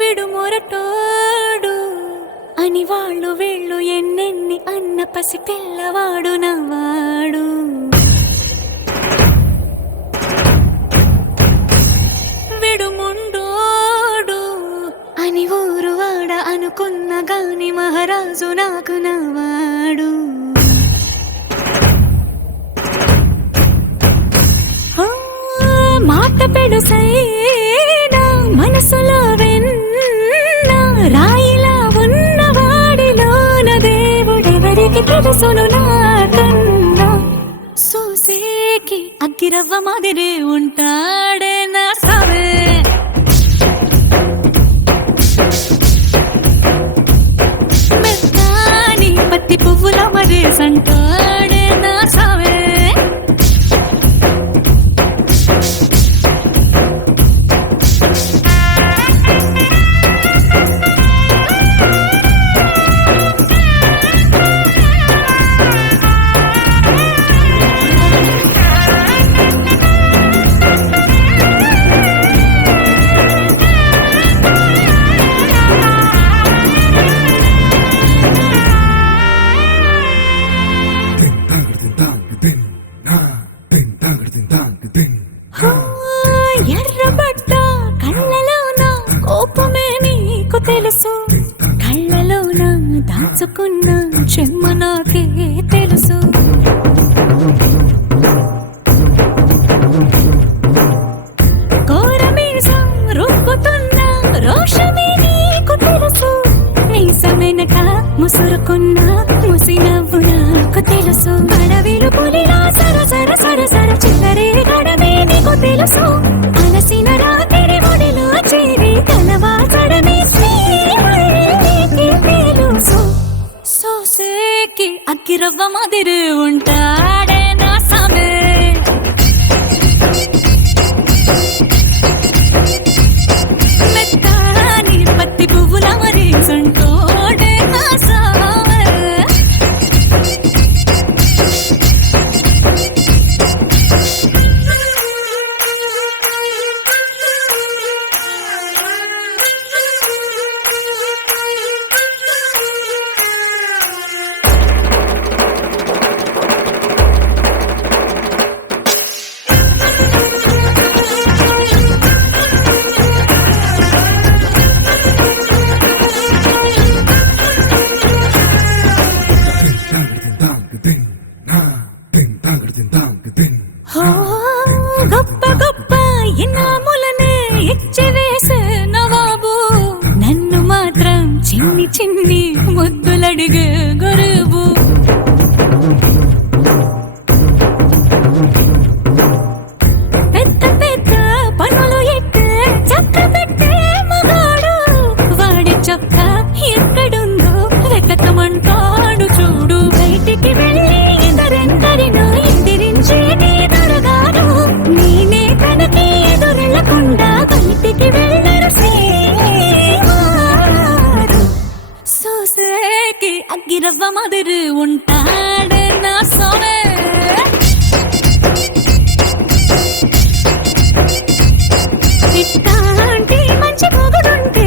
విడు మొరటోడు అని వాళ్ళు వీళ్ళు ఎన్నెన్ని అన్న పసి పిల్లవాడు నవ్వాడు. విడు ముండోడు అని ఊరు వాడ అనుకున్న గాని మహారాజు నాకు నవ్వాడు. మాట పెడుసైనా మనసులో వెన్న రాయిలా ఉన్నవాడిలోన దేవుడెవరికి తెలుసును నాకన్నా. సూసేకి అగ్గిరవ్వ మాదిరి ఉంటాడే నా సావే. మెత్తాని పత్తి పువ్వుల మరేసంటాడే నా సావే. ఎర్రబడ్డ కళ్ళలోన కోపమే నీకు తెలుసు, కళ్ళలోన దాచుకున్న చెమ్మ నాకే తెలుసు. కోరమీసం రుక్కుతున్న రోషమే నీకు తెలుసు, మీసమెనక ముసురుకున్న ముసినవ్వు నాకు తెలుసు. అడవిలు పులిలా సర సర సర సర చిల్లరే గడమే నీకు తెలుసు, అలసిన రాత్రి ఒడిలో చేరి కలవాచడమే శ్రీకి తెలుసు. సోసేకి అగ్గిరవ్వ మాదిరి ఉంటాడే నా సామే. మెత్తాని పత్తి పువ్వుల మరేసంటోడే నా సామే. గొప్ప గొప్ప ఇనాములనే ఇచ్చివేసే నవాబు, నన్ను మాత్రం చిన్ని చిన్ని ముద్దులడిగే గురువు. పెద్ద పెద్ద పనులు ఎట్టే చక్క పెట్టే మగాడు, వాడి చొక్క ఎక్కడుందో వెతకమంటాడు చూడు. బయటికి వెళ్ళి ఎదరెందరినో ఎదిరించే నేనడగాను, నేనే తనకి ఎదురెళ్ళకుండా బయటికి వెళ్ళరు సేవారు. సోసేకి అగ్గిరవ్వ మాదిరి ఉంటాడే నా సోనే. ఇట్లాంటి మంచి మొగుడుంటే